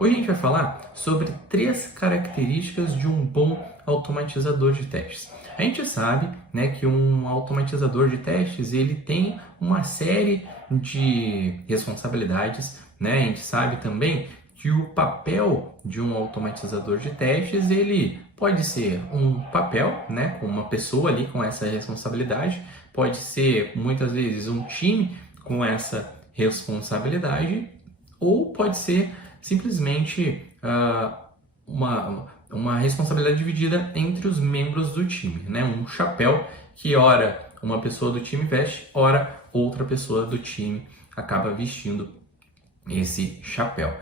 Hoje a gente vai falar sobre 3 características de um bom automatizador de testes. A gente sabe, né, que um automatizador de testes ele tem uma série de responsabilidades, né? A gente sabe também que o papel de um automatizador de testes ele pode ser um papel, né, com uma pessoa ali com essa responsabilidade, pode ser muitas vezes um time com essa responsabilidade, ou pode ser simplesmente uma responsabilidade dividida entre os membros do time, né? Um chapéu que ora uma pessoa do time veste, ora outra pessoa do time acaba vestindo esse chapéu.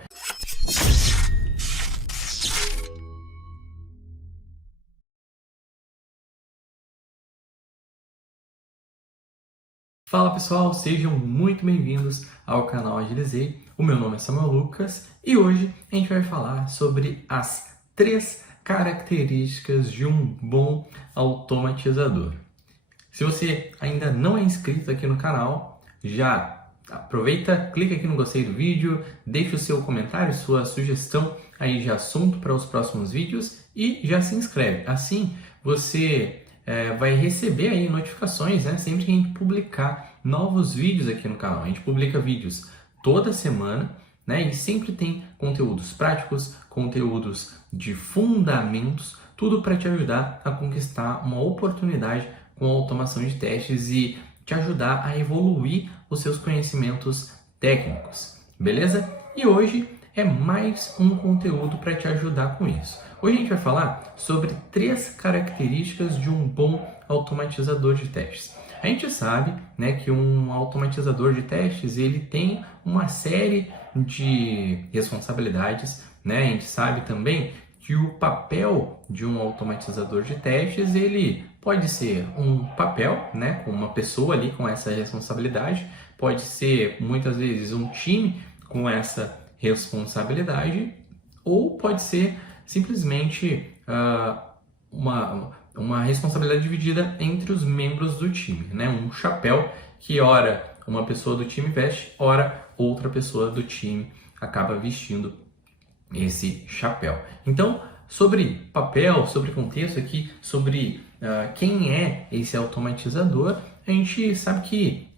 Fala pessoal, sejam muito bem-vindos ao canal Agilizei. O meu nome é Samuel Lucas e hoje a gente vai falar sobre as 3 características de um bom automatizador. Se você ainda não é inscrito aqui no canal, já aproveita, clica aqui no gostei do vídeo, deixa o seu comentário, sua sugestão aí de assunto para os próximos vídeos e já se inscreve. Assim você vai receber aí notificações, né, sempre que a gente publicar novos vídeos aqui no canal. A gente publica vídeos toda semana, né, e sempre tem conteúdos práticos, conteúdos de fundamentos, tudo para te ajudar a conquistar uma oportunidade com automação de testes e te ajudar a evoluir os seus conhecimentos técnicos, beleza? E hoje é mais um conteúdo para te ajudar com isso. Hoje a gente vai falar sobre 3 características de um bom automatizador de testes. A gente sabe, né, que um automatizador de testes ele tem uma série de responsabilidades, né? A gente sabe também que o papel de um automatizador de testes ele pode ser um papel, né, com uma pessoa ali com essa responsabilidade, pode ser muitas vezes um time com essa responsabilidade, ou pode ser simplesmente uma responsabilidade dividida entre os membros do time, né? Um chapéu que ora uma pessoa do time veste, ora outra pessoa do time acaba vestindo esse chapéu. Então, sobre papel, sobre contexto aqui, sobre quem é esse automatizador, a gente sabe que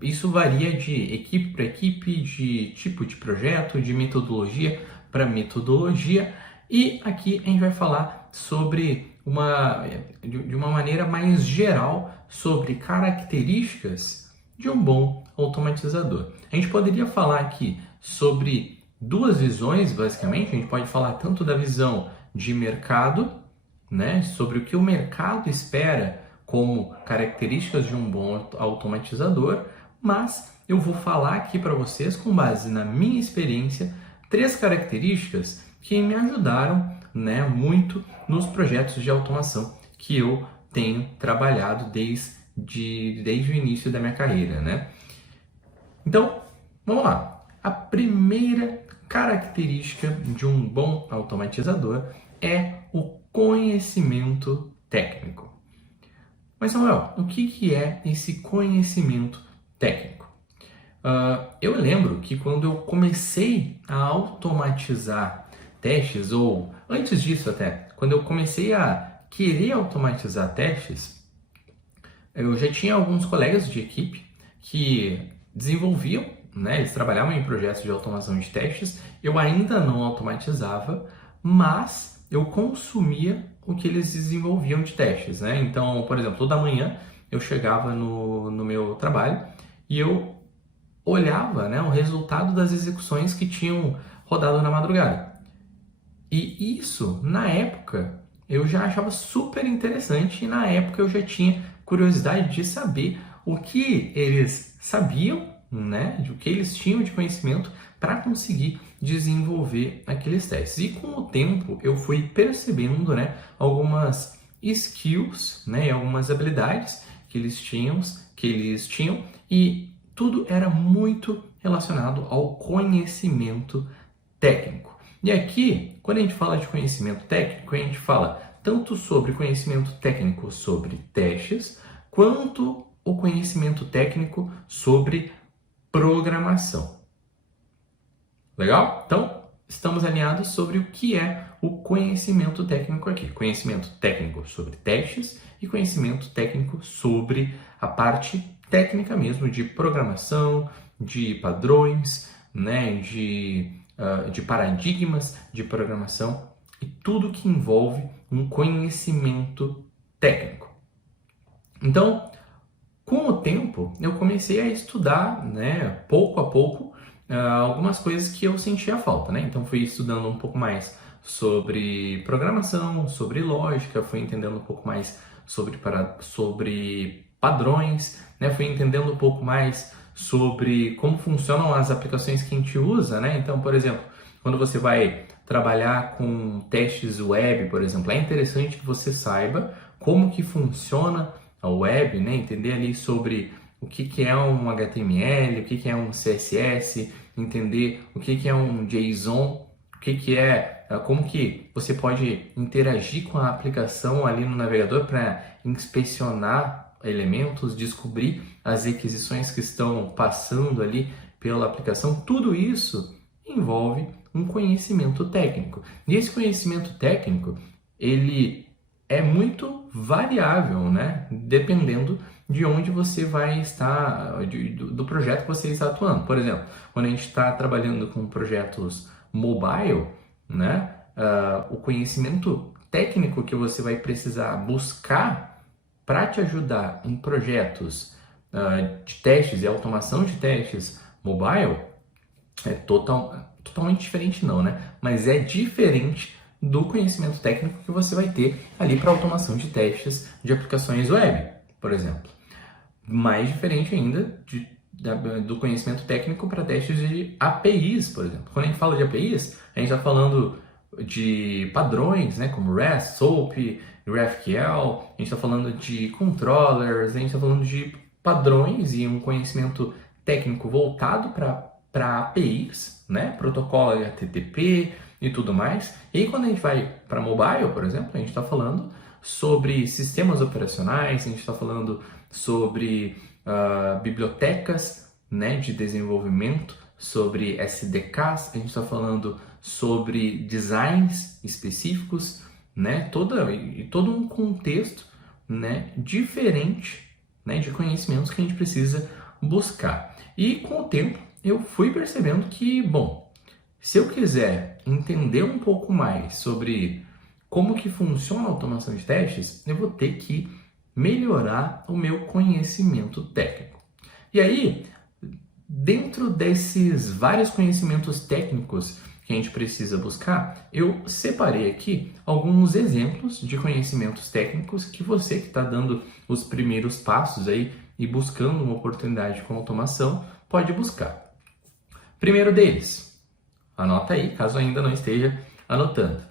isso varia de equipe para equipe, de tipo de projeto, de metodologia para metodologia, e aqui a gente vai falar sobre de uma maneira mais geral sobre características de um bom automatizador. A gente poderia falar aqui sobre 2 visões, basicamente. A gente pode falar tanto da visão de mercado, né, sobre o que o mercado espera como características de um bom automatizador, mas eu vou falar aqui para vocês, com base na minha experiência, 3 características que me ajudaram, né, muito nos projetos de automação que eu tenho trabalhado desde o início da minha carreira, né? Então, vamos lá. A primeira característica de um bom automatizador é o conhecimento técnico. Mas, Samuel, o que é esse conhecimento técnico? Eu lembro que quando eu comecei a automatizar testes, ou antes disso até, quando eu comecei a querer automatizar testes, eu já tinha alguns colegas de equipe que desenvolviam, né, eles trabalhavam em projetos de automação de testes, eu ainda não automatizava, mas eu consumia o que eles desenvolviam de testes, né? Então, por exemplo, toda manhã eu chegava no meu trabalho e eu olhava, né, o resultado das execuções que tinham rodado na madrugada. E isso, na época, eu já achava super interessante e na época eu já tinha curiosidade de saber o que eles sabiam, né, de o que eles tinham de conhecimento para conseguir desenvolver aqueles testes. E com o tempo eu fui percebendo, né, algumas skills, né, algumas habilidades que eles tinham e tudo era muito relacionado ao conhecimento técnico. E aqui, quando a gente fala de conhecimento técnico, a gente fala tanto sobre conhecimento técnico sobre testes, quanto o conhecimento técnico sobre programação. Legal? Então, estamos alinhados sobre o que é o conhecimento técnico aqui. Conhecimento técnico sobre testes e conhecimento técnico sobre a parte técnica mesmo de programação, de padrões, né, de paradigmas de programação e tudo que envolve um conhecimento técnico. Então, com o tempo, eu comecei a estudar, né, pouco a pouco, algumas coisas que eu sentia falta, né? Então, fui estudando um pouco mais sobre programação, sobre lógica, fui entendendo um pouco mais sobre padrões, né? Fui entendendo um pouco mais sobre como funcionam as aplicações que a gente usa, né? Então, por exemplo, quando você vai trabalhar com testes web, por exemplo, é interessante que você saiba como que funciona a web, né? Entender ali sobre o que é um HTML, o que é um CSS, entender o que é um JSON, como que você pode interagir com a aplicação ali no navegador para inspecionar elementos, descobrir as requisições que estão passando ali pela aplicação. Tudo isso envolve um conhecimento técnico. E esse conhecimento técnico, ele é muito variável, né? Dependendo de onde você vai estar, do projeto que você está atuando. Por exemplo, quando a gente está trabalhando com projetos mobile, né? O conhecimento técnico que você vai precisar buscar para te ajudar em projetos de testes e automação de testes mobile é totalmente diferente não, né? Mas é diferente do conhecimento técnico que você vai ter ali para automação de testes de aplicações web, por exemplo. Mais diferente ainda do conhecimento técnico para testes de APIs, por exemplo. Quando a gente fala de APIs, a gente está falando de padrões, né, como REST, SOAP, GraphQL, a gente está falando de controllers, a gente está falando de padrões e um conhecimento técnico voltado para APIs, né, protocolo HTTP e tudo mais. E aí, quando a gente vai para mobile, por exemplo, a gente está falando sobre sistemas operacionais, a gente está falando sobre bibliotecas, né, de desenvolvimento, sobre SDKs, a gente está falando sobre designs específicos, né, todo um contexto, né, diferente, né, de conhecimentos que a gente precisa buscar. E com o tempo eu fui percebendo que, bom, se eu quiser entender um pouco mais sobre como que funciona a automação de testes, eu vou ter que melhorar o meu conhecimento técnico. E aí, dentro desses vários conhecimentos técnicos que a gente precisa buscar, eu separei aqui alguns exemplos de conhecimentos técnicos que você que está dando os primeiros passos aí e buscando uma oportunidade com automação pode buscar. Primeiro deles, anota aí, caso ainda não esteja anotando.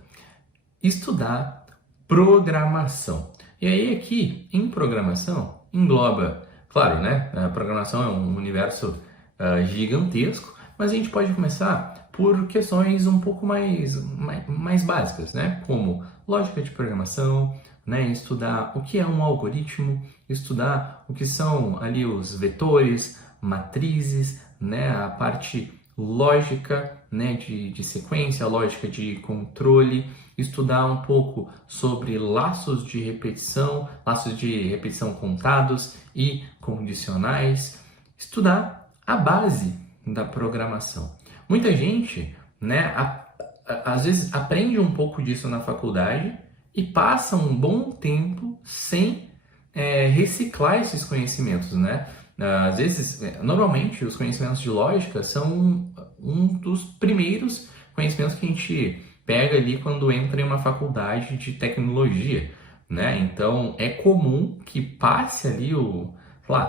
Estudar programação. E aí aqui, em programação, engloba, claro, né? A programação é um universo gigantesco, mas a gente pode começar por questões um pouco mais básicas, né? Como lógica de programação, né? Estudar o que é um algoritmo, estudar o que são ali os vetores, matrizes, né? A parte lógica, né? de sequência, lógica de controle, estudar um pouco sobre laços de repetição contados e condicionais, estudar a base da programação. Muita gente, né, às vezes aprende um pouco disso na faculdade e passa um bom tempo sem reciclar esses conhecimentos, né? Às vezes, normalmente, os conhecimentos de lógica são um dos primeiros conhecimentos que a gente pega ali quando entra em uma faculdade de tecnologia, né? Então, é comum que passe ali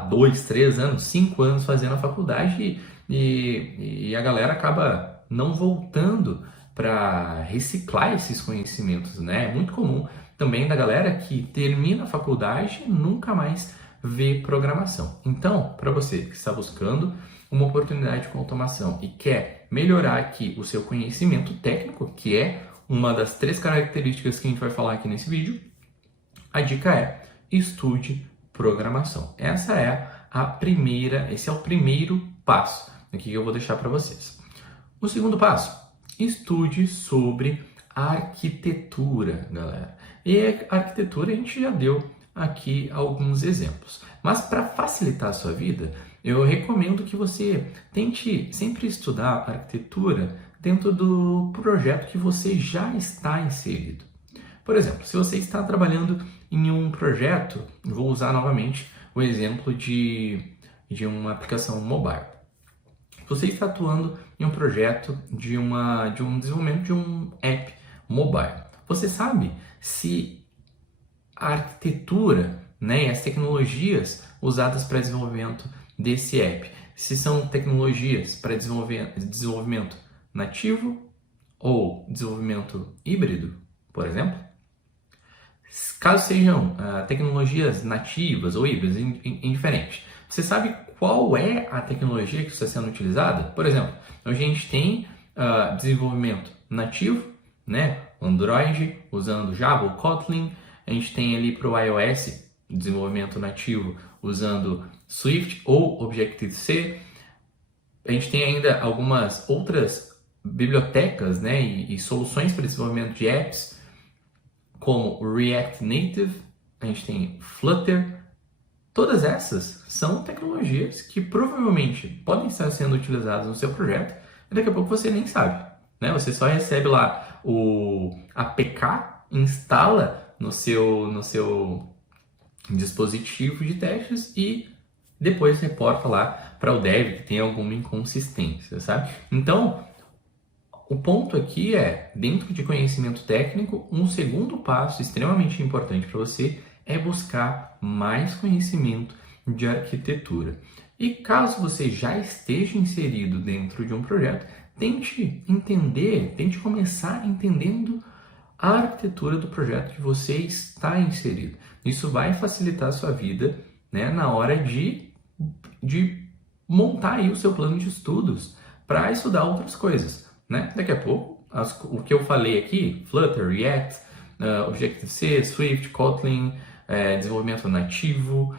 2, 3 anos, 5 anos fazendo a faculdade e a galera acaba não voltando para reciclar esses conhecimentos, né? É muito comum também da galera que termina a faculdade e nunca mais vê programação. Então, para você que está buscando uma oportunidade com automação e quer melhorar aqui o seu conhecimento técnico, que é uma das 3 características que a gente vai falar aqui nesse vídeo, a dica é estude programação. Esse é o primeiro passo aqui que eu vou deixar para vocês. O segundo passo estude sobre arquitetura, galera. E a arquitetura a gente já deu aqui alguns exemplos. Mas para facilitar a sua vida, eu recomendo que você tente sempre estudar arquitetura dentro do projeto que você já está inserido. Por exemplo, se você está trabalhando em um projeto, vou usar novamente o exemplo de uma aplicação mobile. Você está atuando em um projeto de um desenvolvimento de um app mobile. Você sabe se a arquitetura, né, e as tecnologias usadas para desenvolvimento desse app, se são tecnologias para desenvolvimento nativo ou desenvolvimento híbrido, por exemplo? Caso sejam tecnologias nativas ou híbridas, indiferente. Você sabe qual é a tecnologia que está sendo utilizada? Por exemplo, a gente tem desenvolvimento nativo, né? Android usando Java ou Kotlin. A gente tem ali para o iOS desenvolvimento nativo usando Swift ou Objective-C. A gente tem ainda algumas outras bibliotecas, né, e soluções para desenvolvimento de apps, como React Native, a gente tem Flutter. Todas essas são tecnologias que provavelmente podem estar sendo utilizadas no seu projeto e daqui a pouco você nem sabe, né? Você só recebe lá o APK, instala no seu dispositivo de testes e depois reporta lá para o dev que tem alguma inconsistência, sabe? Então, o ponto aqui é, dentro de conhecimento técnico, um segundo passo extremamente importante para você é buscar mais conhecimento de arquitetura. E caso você já esteja inserido dentro de um projeto, tente começar entendendo a arquitetura do projeto que você está inserido. Isso vai facilitar a sua vida, né, na hora de montar aí o seu plano de estudos para estudar outras coisas. Né? Daqui a pouco, o que eu falei aqui, Flutter, React, Objective-C, Swift, Kotlin, desenvolvimento nativo,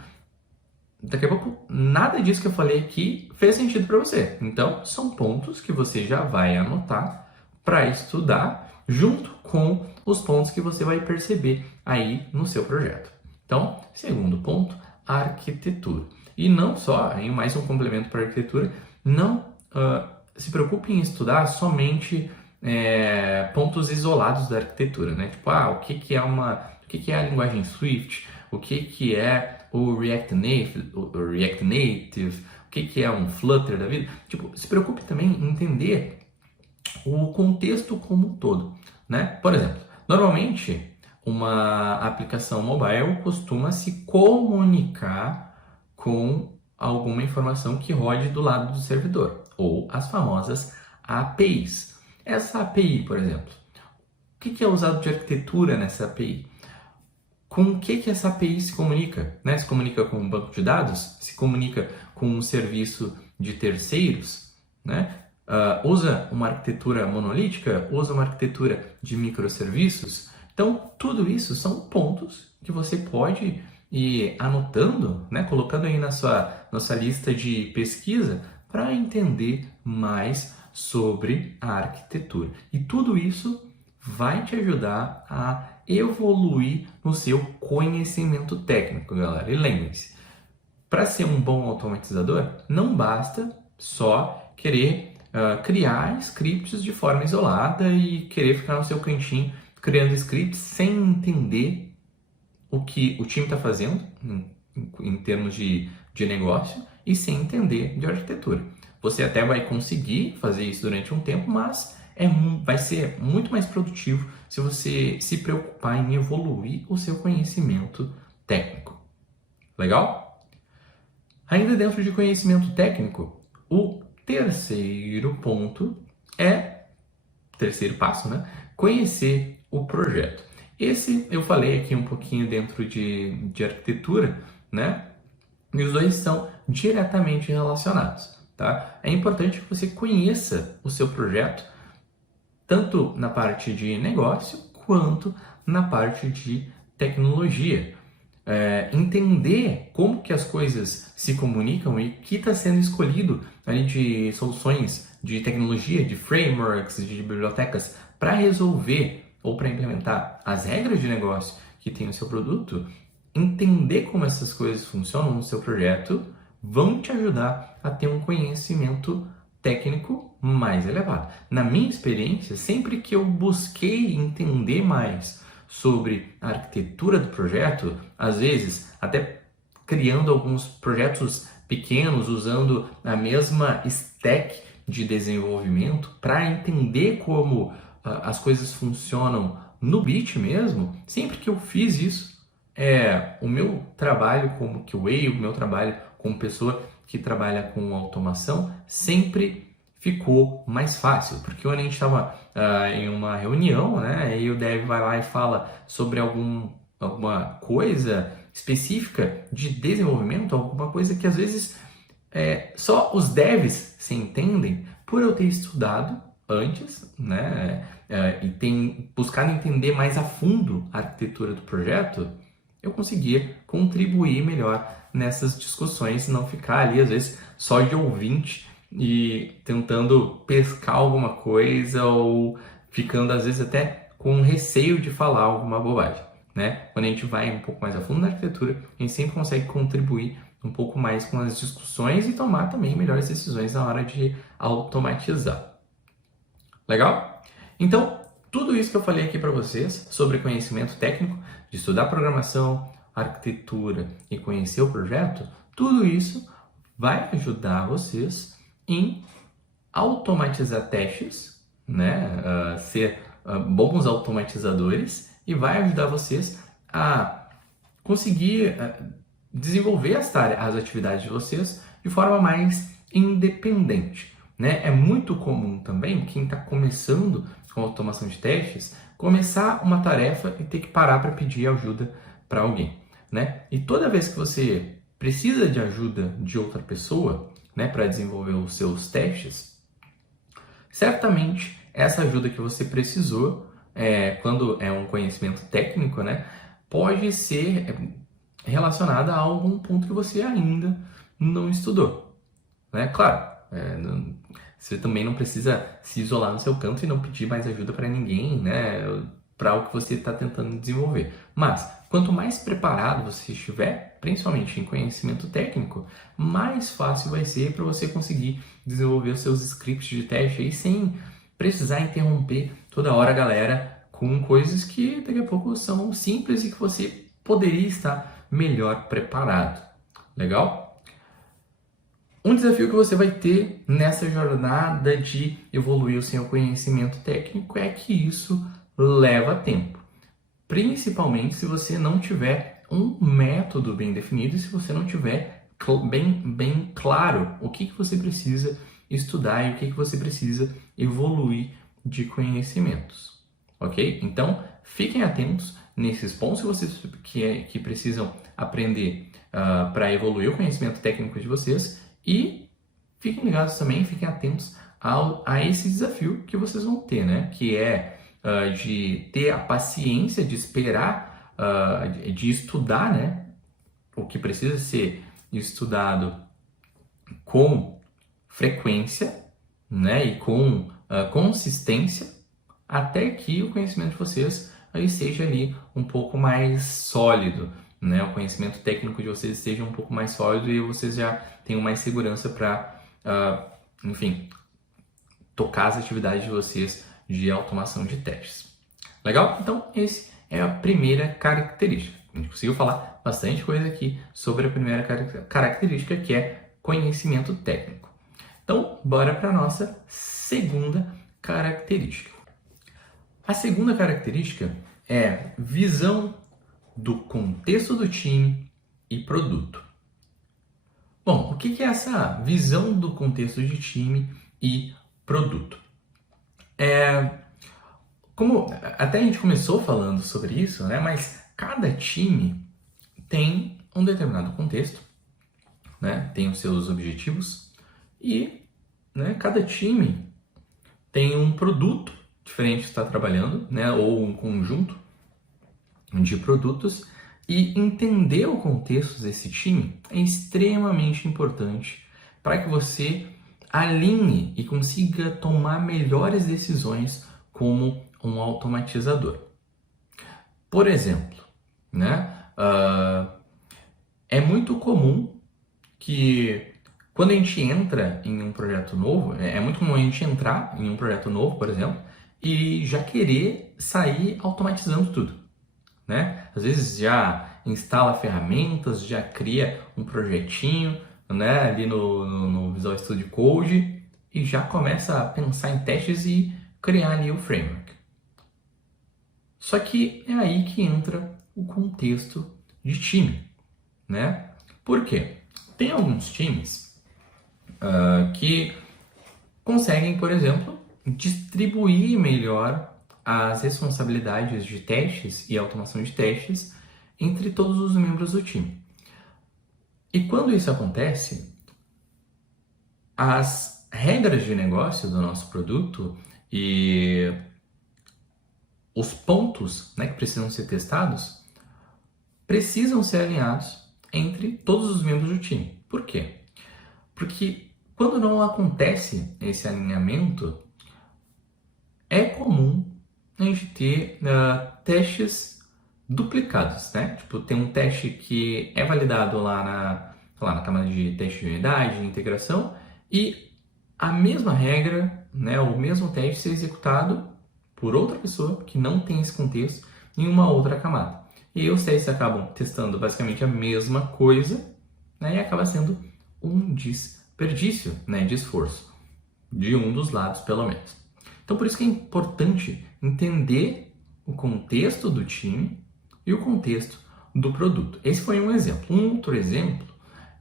daqui a pouco nada disso que eu falei aqui fez sentido para você. Então, são pontos que você já vai anotar para estudar junto com os pontos que você vai perceber aí no seu projeto. Então, segundo ponto, arquitetura. E não só, em mais um complemento para a arquitetura, não se preocupe em estudar somente pontos isolados da arquitetura, né? Tipo, o que é a linguagem Swift, o que é o React Native, o que é um Flutter da vida. Tipo, se preocupe também em entender o contexto como um todo, né? Por exemplo, normalmente uma aplicação mobile costuma se comunicar com alguma informação que rode do lado do servidor, ou as famosas APIs. Essa API, por exemplo, o que é usado de arquitetura nessa API? Com o que essa API se comunica? Né? Se comunica com um banco de dados? Se comunica com um serviço de terceiros? Né? Usa uma arquitetura monolítica? Usa uma arquitetura de microserviços? Então, tudo isso são pontos que você pode ir anotando, né? Colocando aí na sua lista de pesquisa para entender mais sobre a arquitetura. E tudo isso vai te ajudar a evoluir no seu conhecimento técnico, galera. E lembre-se, para ser um bom automatizador, não basta só querer criar scripts de forma isolada e querer ficar no seu cantinho criando scripts sem entender o que o time está fazendo em termos de negócio e sem entender de arquitetura. Você até vai conseguir fazer isso durante um tempo, mas vai ser muito mais produtivo se você se preocupar em evoluir o seu conhecimento técnico. Legal? Ainda dentro de conhecimento técnico, o terceiro passo, né? Conhecer o projeto. Esse eu falei aqui um pouquinho dentro de arquitetura, né? E os dois estão diretamente relacionados, tá? É importante que você conheça o seu projeto, tanto na parte de negócio, quanto na parte de tecnologia. Entender como que as coisas se comunicam e o que está sendo escolhido ali de soluções de tecnologia, de frameworks, de bibliotecas para resolver ou para implementar as regras de negócio que tem o seu produto, entender como essas coisas funcionam no seu projeto vão te ajudar a ter um conhecimento técnico mais elevado. Na minha experiência, sempre que eu busquei entender mais sobre a arquitetura do projeto, às vezes até criando alguns projetos pequenos, usando a mesma stack de desenvolvimento para entender como as coisas funcionam no Bit mesmo, sempre que eu fiz isso, o meu trabalho como QA, o meu trabalho como pessoa que trabalha com automação, sempre ficou mais fácil, porque quando a gente estava em uma reunião, né, e o dev vai lá e fala sobre alguma coisa específica de desenvolvimento, alguma coisa que às vezes só os devs se entendem, por eu ter estudado antes, né, e buscado entender mais a fundo a arquitetura do projeto, eu conseguia contribuir melhor nessas discussões, não ficar ali às vezes só de ouvinte e tentando pescar alguma coisa ou ficando às vezes até com receio de falar alguma bobagem, né? Quando a gente vai um pouco mais a fundo na arquitetura, a gente sempre consegue contribuir um pouco mais com as discussões e tomar também melhores decisões na hora de automatizar. Legal? Então, tudo isso que eu falei aqui para vocês sobre conhecimento técnico, de estudar programação, arquitetura e conhecer o projeto, tudo isso vai ajudar vocês em automatizar testes, né? Ser bons automatizadores e vai ajudar vocês a conseguir desenvolver as atividades de vocês de forma mais independente, né? É muito comum também quem está começando com automação de testes começar uma tarefa e ter que parar para pedir ajuda para alguém, né? E toda vez que você precisa de ajuda de outra pessoa, né, para desenvolver os seus testes, certamente essa ajuda que você precisou, quando é um conhecimento técnico, né, pode ser relacionada a algum ponto que você ainda não estudou, né? Claro, você também não precisa se isolar no seu canto e não pedir mais ajuda para ninguém, né, para o que você está tentando desenvolver. Mas quanto mais preparado você estiver, principalmente em conhecimento técnico, mais fácil vai ser para você conseguir desenvolver os seus scripts de teste aí sem precisar interromper toda hora a galera com coisas que daqui a pouco são simples e que você poderia estar melhor preparado. Legal? Um desafio que você vai ter nessa jornada de evoluir o seu conhecimento técnico é que isso leva tempo. Principalmente se você não tiver um método bem definido e se você não tiver bem claro o que você precisa estudar e o que você precisa evoluir de conhecimentos. Ok? Então, fiquem atentos nesses pontos que vocês que precisam aprender para evoluir o conhecimento técnico de vocês e fiquem ligados também, fiquem atentos a esse desafio que vocês vão ter, né? Que é de ter a paciência de esperar, de estudar, né? O que precisa ser estudado com frequência, né? E com consistência até que o conhecimento de vocês aí seja ali um pouco mais sólido, né? O conhecimento técnico de vocês seja um pouco mais sólido e vocês já tenham mais segurança para, enfim, tocar as atividades de vocês de automação de testes. Legal? Então, essa é a primeira característica. A gente conseguiu falar bastante coisa aqui sobre a primeira característica, que é conhecimento técnico. Então, bora para a nossa segunda característica. A segunda característica é visão do contexto do time e produto. Bom, o que é essa visão do contexto de time e produto? Como até a gente começou falando sobre isso, né? Mas cada time tem um determinado contexto, né? Tem os seus objetivos e, né, cada time tem um produto diferente que está trabalhando, né? Ou um conjunto de produtos, e entender o contexto desse time é extremamente importante para que você alinhe e consiga tomar melhores decisões como um automatizador. Por exemplo, né? É muito comum que quando a gente entra em um projeto novo, é muito comum a gente entrar em um projeto novo, por exemplo, e já querer sair automatizando tudo, né? Às vezes já instala ferramentas, já cria um projetinho, né, ali no Visual Studio Code e já começa a pensar em testes e criar ali o framework. Só que é aí que entra o contexto de time, né? Por quê? Tem alguns times que conseguem, por exemplo, distribuir melhor as responsabilidades de testes e automação de testes entre todos os membros do time. E quando isso acontece, as regras de negócio do nosso produto e os pontos, né, que precisam ser testados precisam ser alinhados entre todos os membros do time. Por quê? Porque quando não acontece esse alinhamento, é comum a gente ter testes duplicados, né? Tipo, tem um teste que é validado lá na camada de teste de unidade, de integração, e a mesma regra, né, o mesmo teste ser executado por outra pessoa que não tem esse contexto em uma outra camada. E aí os testes acabam testando basicamente a mesma coisa, né, e acaba sendo um desperdício, né, de esforço, de um dos lados pelo menos. Então por isso que é importante entender o contexto do time e o contexto do produto. Esse foi um exemplo. Um outro exemplo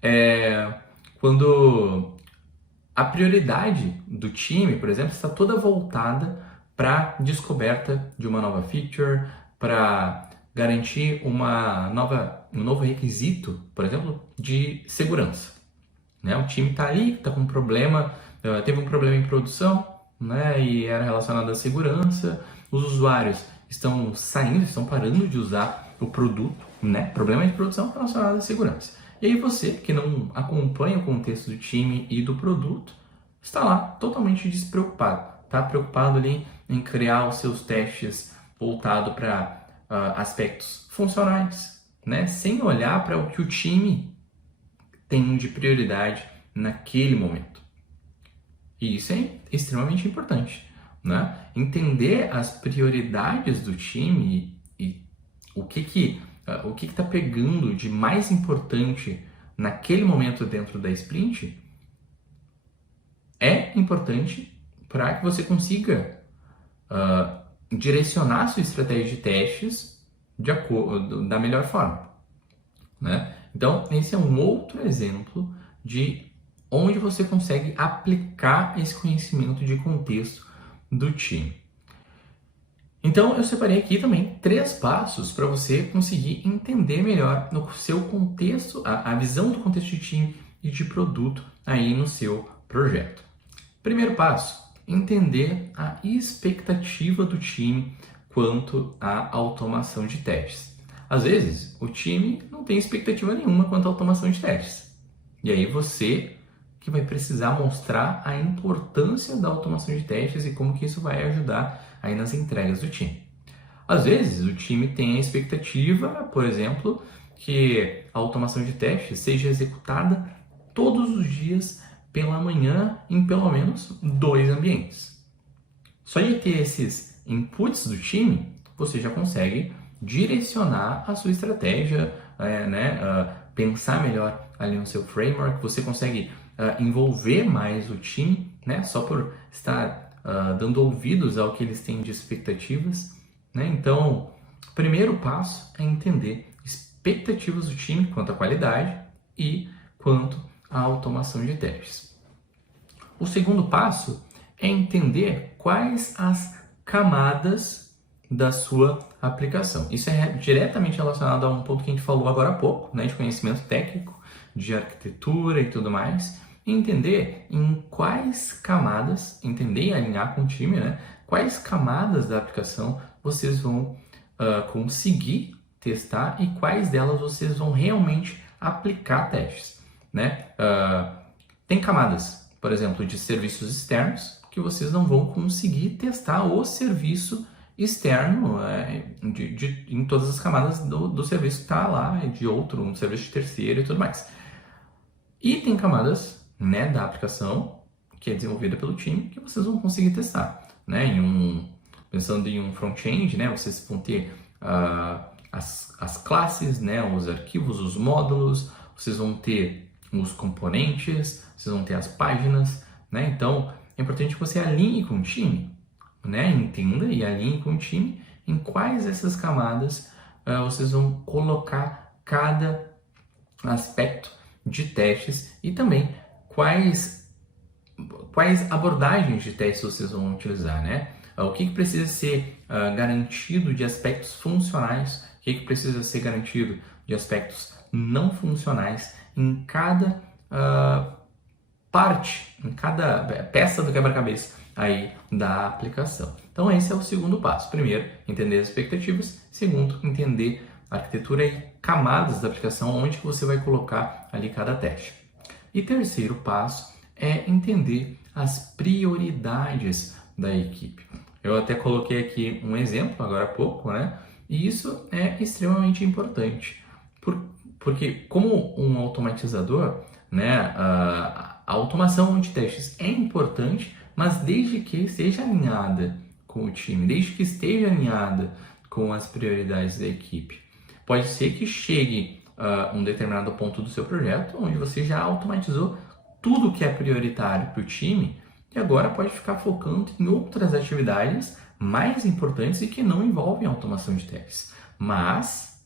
é quando a prioridade do time, por exemplo, está toda voltada para a descoberta de uma nova feature, para garantir um novo requisito, por exemplo, de segurança. Né? O time está ali, está com um problema, teve um problema em produção, né? E era relacionado à segurança. Os usuários estão saindo, estão parando de usar o produto, né? Problema de produção relacionado à segurança. E aí você, que não acompanha o contexto do time e do produto, está lá totalmente despreocupado. Está preocupado ali em criar os seus testes voltado para aspectos funcionais, né? Sem olhar para o que o time tem de prioridade naquele momento. E isso é extremamente importante, né? Entender as prioridades do time e o que está pegando de mais importante naquele momento dentro da sprint é importante para que você consiga direcionar a sua estratégia de testes da melhor forma, né? Então, esse é um outro exemplo de onde você consegue aplicar esse conhecimento de contexto do time. Então, eu separei aqui também 3 passos para você conseguir entender melhor no seu contexto, a visão do contexto de time e de produto aí no seu projeto. Primeiro passo, entender a expectativa do time quanto à automação de testes. Às vezes, o time não tem expectativa nenhuma quanto à automação de testes. E aí você que vai precisar mostrar a importância da automação de testes e como que isso vai ajudar aí nas entregas do time. Às vezes, o time tem a expectativa, por exemplo, que a automação de testes seja executada todos os dias pela manhã em pelo menos 2 ambientes. Só de ter esses inputs do time, você já consegue direcionar a sua estratégia, pensar melhor ali no seu framework, você consegue envolver mais o time, né, só por estar dando ouvidos ao que eles têm de expectativas. Né? Então, o primeiro passo é entender expectativas do time quanto à qualidade e quanto à automação de testes. O segundo passo é entender quais as camadas da sua aplicação. Isso é diretamente relacionado a um ponto que a gente falou agora há pouco, né, de conhecimento técnico, de arquitetura e tudo mais. E entender em quais camadas, entender e alinhar com o time, né, quais camadas da aplicação vocês vão conseguir testar e quais delas vocês vão realmente aplicar testes. Né? Tem camadas, por exemplo, de serviços externos, que vocês não vão conseguir testar o serviço externo em todas as camadas do serviço que está lá, de outro, um serviço de terceiro e tudo mais. E tem camadas, né, da aplicação que é desenvolvida pelo time que vocês vão conseguir testar, né? Pensando em um front-end, né, vocês vão ter as classes, né, os arquivos, os módulos, vocês vão ter os componentes, vocês vão ter as páginas, né? Então, é importante que você alinhe com o time, né? Entenda e alinhe com o time em quais essas camadas vocês vão colocar cada aspecto de testes e também quais abordagens de testes vocês vão utilizar, né? O que precisa ser garantido de aspectos funcionais, o que precisa ser garantido de aspectos não funcionais em cada parte, em cada peça do quebra-cabeça aí da aplicação. Então esse é o segundo passo. Primeiro, entender as expectativas. Segundo, entender a arquitetura e camadas da aplicação, onde que você vai colocar ali cada teste. E terceiro passo é entender as prioridades da equipe. Eu até coloquei aqui um exemplo agora há pouco, né? E isso é extremamente importante, porque como um automatizador, né, a automação de testes é importante, mas desde que esteja alinhada com o time, desde que esteja alinhada com as prioridades da equipe. Pode ser que chegue um determinado ponto do seu projeto onde você já automatizou tudo que é prioritário para o time e agora pode ficar focando em outras atividades mais importantes e que não envolvem automação de testes. Mas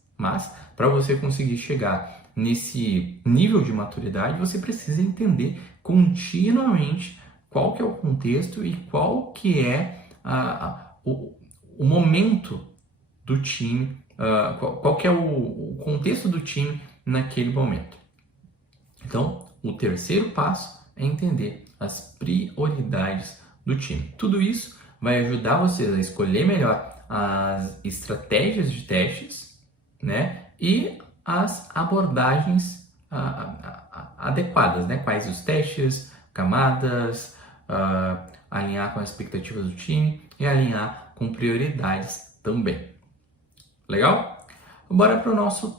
para você conseguir chegar nesse nível de maturidade, você precisa entender continuamente qual que é o contexto e qual que é o momento do time, qual que é o contexto do time naquele momento. Então, o terceiro passo é entender as prioridades do time. Tudo isso vai ajudar vocês a escolher melhor as estratégias de testes, né? E as abordagens adequadas, né? Quais os testes, camadas, alinhar com as expectativas do time e alinhar com prioridades também. Legal? Bora para o nosso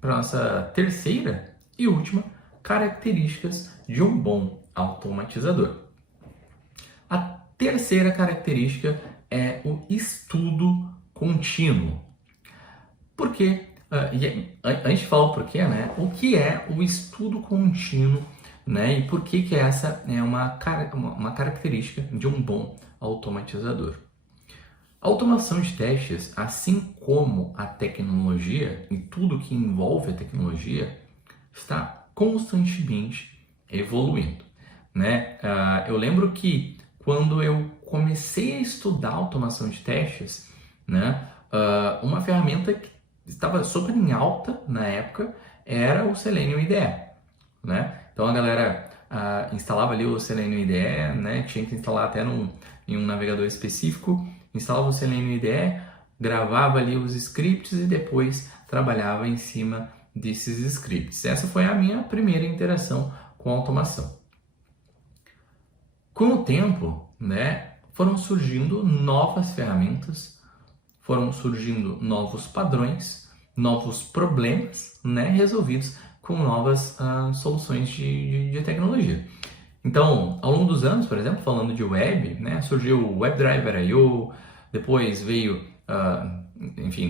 para nossa terceira e última características de um bom automatizador. A terceira característica é o estudo contínuo. Por quê? Antes de falar o porquê, né? O que é o estudo contínuo, né? E por que essa é uma característica de um bom automatizador? A automação de testes, assim como a tecnologia e tudo que envolve a tecnologia, está constantemente evoluindo, né? Eu lembro que quando eu comecei a estudar automação de testes, né? Uma ferramenta que estava super em alta na época era o Selenium IDE, né? Então a galera instalava ali o Selenium IDE, né? Tinha que instalar até em um navegador específico, instalava o Selenium IDE, gravava ali os scripts e depois trabalhava em cima desses scripts. Essa foi a minha primeira interação com a automação. Com o tempo, né, foram surgindo novas ferramentas, foram surgindo novos padrões, novos problemas, né, resolvidos com novas soluções de tecnologia. Então, ao longo dos anos, por exemplo, falando de web, né, surgiu o WebDriver I/O, depois veio, enfim,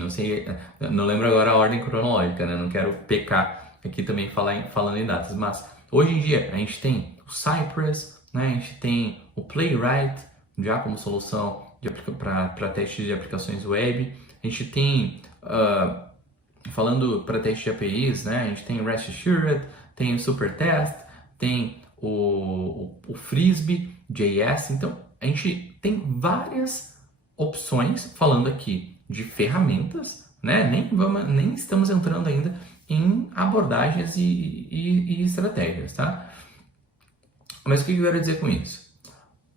não lembro agora a ordem cronológica, né, não quero pecar aqui também falando em datas, mas hoje em dia a gente tem o Cypress, né, a gente tem o Playwright já como solução para testes de aplicações web, a gente tem, falando para testes de APIs, né, a gente tem o REST Assured, tem o Supertest, tem o Frisbee.js, então a gente tem várias opções, falando aqui de ferramentas, né? Nem estamos entrando ainda em abordagens e estratégias, tá? Mas o que eu quero dizer com isso?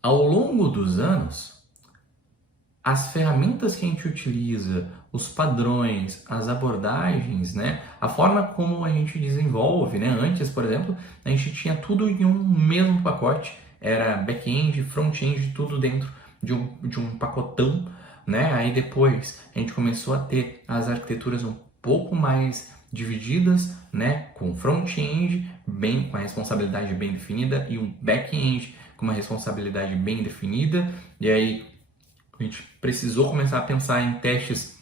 Ao longo dos anos, as ferramentas que a gente utiliza, os padrões, as abordagens, né? A forma como a gente desenvolve, né? Antes, por exemplo, a gente tinha tudo em um mesmo pacote, era back-end, front-end, tudo dentro de um pacotão, né? Aí depois a gente começou a ter as arquiteturas um pouco mais divididas, né? Com front-end com a responsabilidade bem definida e um back-end com uma responsabilidade bem definida, e aí a gente precisou começar a pensar em testes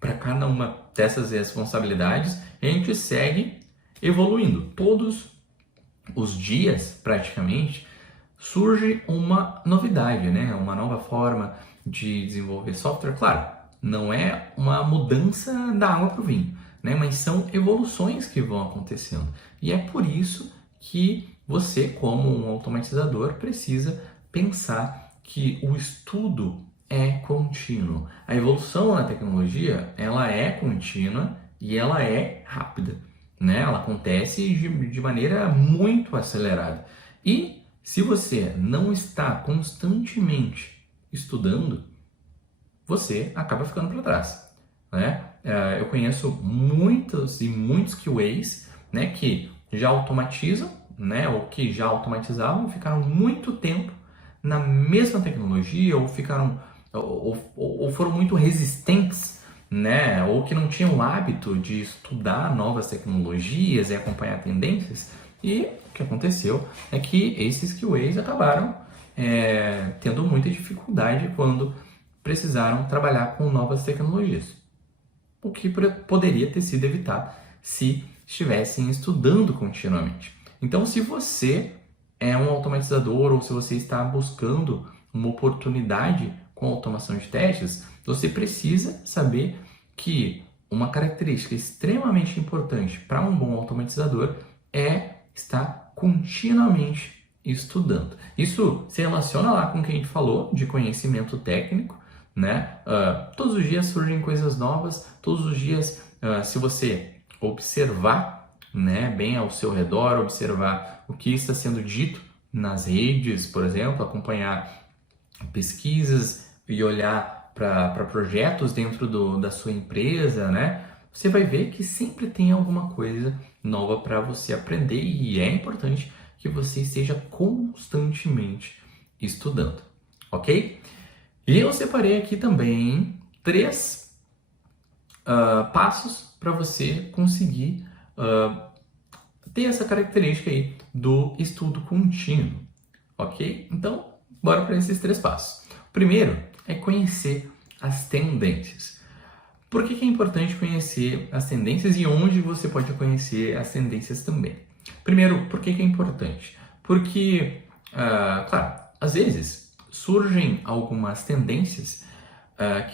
para cada uma dessas responsabilidades e a gente segue evoluindo. Todos os dias, praticamente, surge uma novidade, né? Uma nova forma de desenvolver software. Claro, não é uma mudança da água para o vinho, né? Mas são evoluções que vão acontecendo. E é por isso que você, como um automatizador, precisa pensar que o estudo é contínuo. A evolução na tecnologia, ela é contínua e ela é rápida, né? Ela acontece de maneira muito acelerada. E se você não está constantemente estudando, você acaba ficando para trás, né? Eu conheço muitos e muitos QAs, né, que já automatizam, né, ou que já automatizavam, ficaram muito tempo na mesma tecnologia ou foram muito resistentes, né, ou que não tinham o hábito de estudar novas tecnologias e acompanhar tendências. E o que aconteceu é que esses QAs acabaram tendo muita dificuldade quando precisaram trabalhar com novas tecnologias, o que poderia ter sido evitado se estivessem estudando continuamente. Então, se você é um automatizador ou se você está buscando uma oportunidade com automação de testes, você precisa saber que uma característica extremamente importante para um bom automatizador é estar continuamente estudando. Isso se relaciona lá com o que a gente falou de conhecimento técnico, né? Todos os dias surgem coisas novas, todos os dias, se você observar, né, bem ao seu redor, observar o que está sendo dito nas redes, por exemplo, acompanhar pesquisas e olhar para projetos dentro da sua empresa, né? Você vai ver que sempre tem alguma coisa nova para você aprender e é importante que você esteja constantemente estudando, ok? E eu separei aqui também 3 passos para você conseguir ter essa característica aí do estudo contínuo, ok? Então, bora para esses 3 passos. O primeiro é conhecer as tendências. Por que é importante conhecer as tendências e onde você pode conhecer as tendências também? Primeiro, por que é importante? Porque, claro, às vezes surgem algumas tendências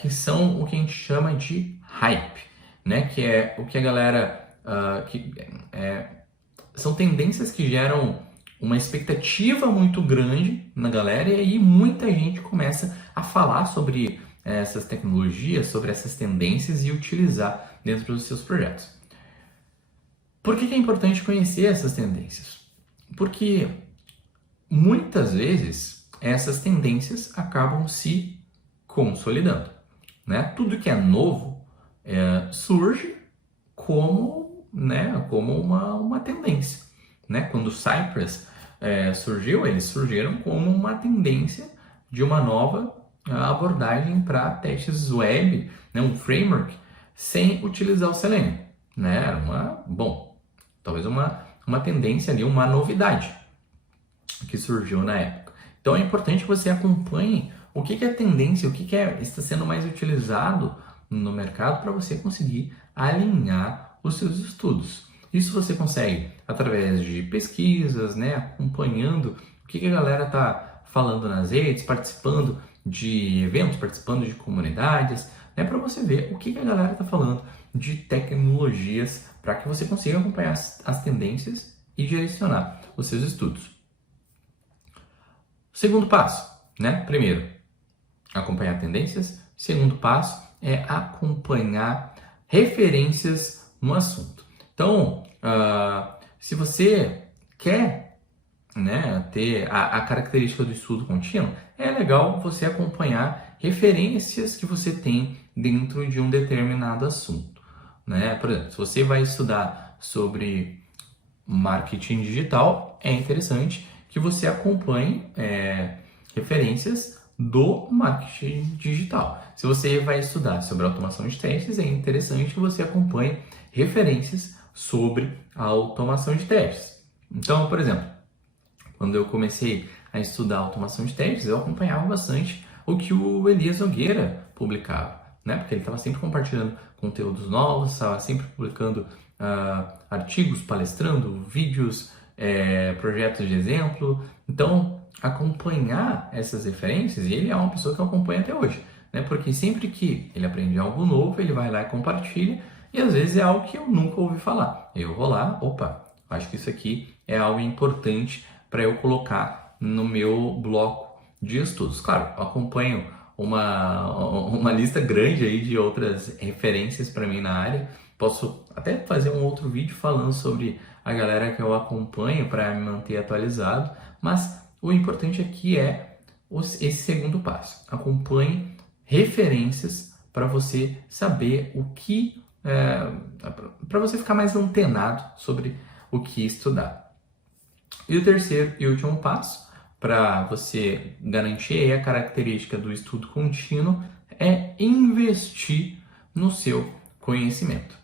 que são o que a gente chama de hype, né? Que é o que a galera... são tendências que geram uma expectativa muito grande na galera e aí muita gente começa a falar sobre essas tecnologias, sobre essas tendências e utilizar dentro dos seus projetos. Por que é importante conhecer essas tendências? Porque muitas vezes essas tendências acabam se consolidando, né? Tudo que é novo surge como, né, como uma tendência, né? Quando o Cypress surgiu, eles surgiram como uma tendência de uma nova abordagem para testes web, né? Um framework sem utilizar o Selenium, né? Era talvez uma tendência ali, uma novidade que surgiu na época. Então é importante que você acompanhe o que é tendência, o que está sendo mais utilizado no mercado para você conseguir alinhar os seus estudos. Isso você consegue através de pesquisas, né, acompanhando o que a galera está falando nas redes, participando de eventos, participando de comunidades, né, para você ver o que a galera está falando de tecnologias para que você consiga acompanhar as tendências e direcionar os seus estudos. Segundo passo, né? Primeiro, acompanhar tendências. Segundo passo é acompanhar referências no assunto. Então, se você quer, né, ter a característica do estudo contínuo, é legal você acompanhar referências que você tem dentro de um determinado assunto, né? Por exemplo, se você vai estudar sobre marketing digital, é interessante que você acompanhe referências do marketing digital. Se você vai estudar sobre automação de testes, é interessante que você acompanhe referências sobre a automação de testes. Então, por exemplo, quando eu comecei a estudar automação de testes, eu acompanhava bastante o que o Elias Nogueira publicava, né? Porque ele estava sempre compartilhando conteúdos novos, estava sempre publicando artigos, palestrando, vídeos, projetos de exemplo. Então, acompanhar essas referências, e ele é uma pessoa que eu acompanho até hoje, né? Porque sempre que ele aprende algo novo, ele vai lá e compartilha, e às vezes é algo que eu nunca ouvi falar. Eu vou lá, opa, acho que isso aqui é algo importante para eu colocar no meu bloco de estudos. Claro, eu acompanho uma lista grande aí de outras referências para mim na área. Posso até fazer um outro vídeo falando sobre a galera que eu acompanho para me manter atualizado, mas o importante aqui é esse segundo passo. Acompanhe referências para você saber o que, para você ficar mais antenado sobre o que estudar. E o terceiro e último passo, para você garantir a característica do estudo contínuo, é investir no seu conhecimento.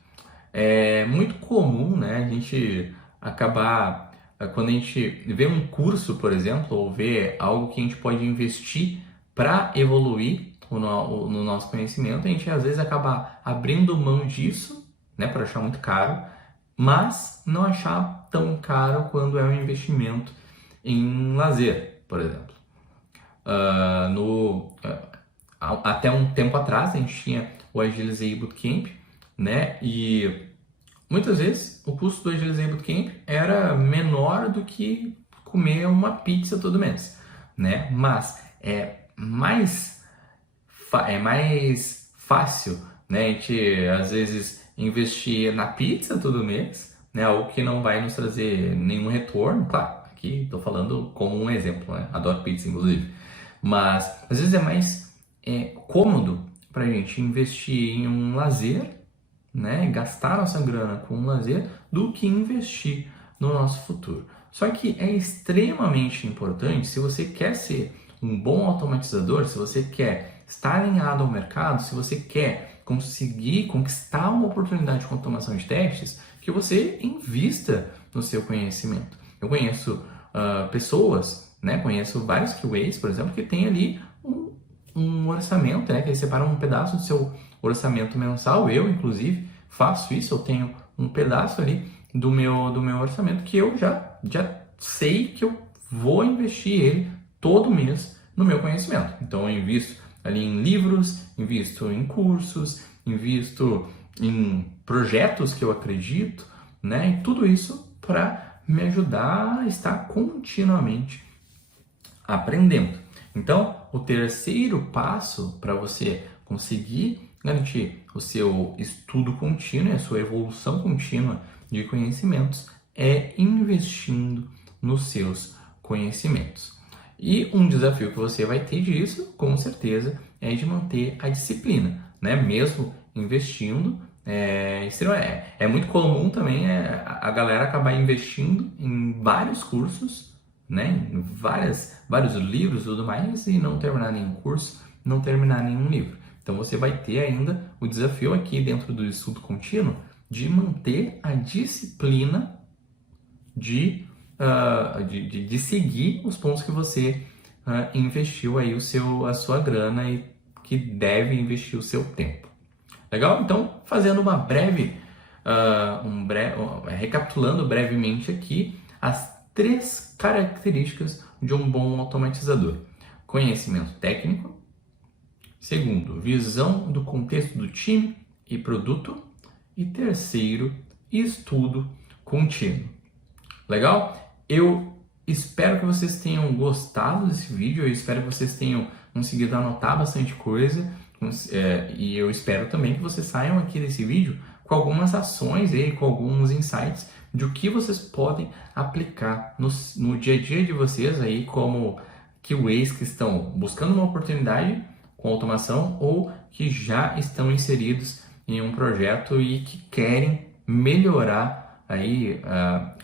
É muito comum, né, a gente acabar, quando a gente vê um curso, por exemplo, ou vê algo que a gente pode investir para evoluir no nosso conhecimento, a gente às vezes acaba abrindo mão disso, né, para achar muito caro, mas não achar tão caro quando é um investimento em lazer, por exemplo. Até um tempo atrás a gente tinha o Agilizei Bootcamp, né? E muitas vezes o custo do Agilizei Bootcamp era menor do que comer uma pizza todo mês, né? Mas é mais fácil, né? A gente às vezes investir na pizza todo mês, né? Algo que não vai nos trazer nenhum retorno, claro. Aqui estou falando como um exemplo, né? Adoro pizza, inclusive. Mas às vezes é mais cômodo para a gente investir em um lazer, né? Gastar nossa grana com um lazer do que investir no nosso futuro. Só que é extremamente importante, se você quer ser um bom automatizador, se você quer estar alinhado ao mercado, se você quer conseguir conquistar uma oportunidade com automação de testes, que você invista no seu conhecimento. Eu conheço pessoas, né? Conheço vários QAs, por exemplo, que tem ali um orçamento, né? Que eles separam um pedaço do seu orçamento mensal. Eu, inclusive, faço isso. Eu tenho um pedaço ali do meu orçamento que eu já sei que eu vou investir ele todo mês no meu conhecimento. Então, eu invisto ali em livros, invisto em cursos, invisto em projetos que eu acredito, né? E tudo isso para me ajudar a estar continuamente aprendendo. Então, o terceiro passo para você conseguir garantir o seu estudo contínuo, a sua evolução contínua de conhecimentos, é investindo nos seus conhecimentos. E um desafio que você vai ter disso, com certeza, é de manter a disciplina, né? Mesmo investindo, é muito comum também a galera acabar investindo em vários cursos, né? Em vários livros e tudo mais, e não terminar nenhum curso, não terminar nenhum livro. Então você vai ter ainda o desafio aqui dentro do estudo contínuo de manter a disciplina de seguir os pontos que você investiu aí a sua grana e que deve investir o seu tempo. Legal? Então, fazendo uma recapitulando brevemente aqui as 3 características de um bom automatizador: conhecimento técnico, segundo, visão do contexto do time e produto, e terceiro, estudo contínuo. Legal? Eu espero que vocês tenham gostado desse vídeo, eu espero que vocês tenham conseguido anotar bastante coisa, e eu espero também que vocês saiam aqui desse vídeo com algumas ações e com alguns insights de o que vocês podem aplicar no dia a dia de vocês aí como QAs que estão buscando uma oportunidade com automação ou que já estão inseridos em um projeto e que querem melhorar aí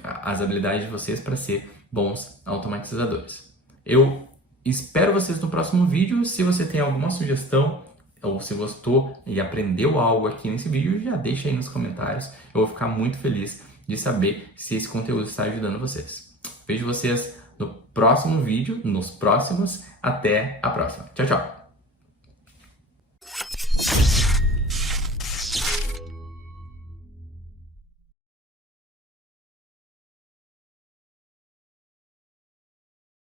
as habilidades de vocês para ser bons automatizadores. Eu espero vocês no próximo vídeo. Se você tem alguma sugestão ou se gostou e aprendeu algo aqui nesse vídeo, já deixa aí nos comentários. Eu vou ficar muito feliz de saber se esse conteúdo está ajudando vocês. Vejo vocês no próximo vídeo, nos próximos. Até a próxima. Tchau, tchau!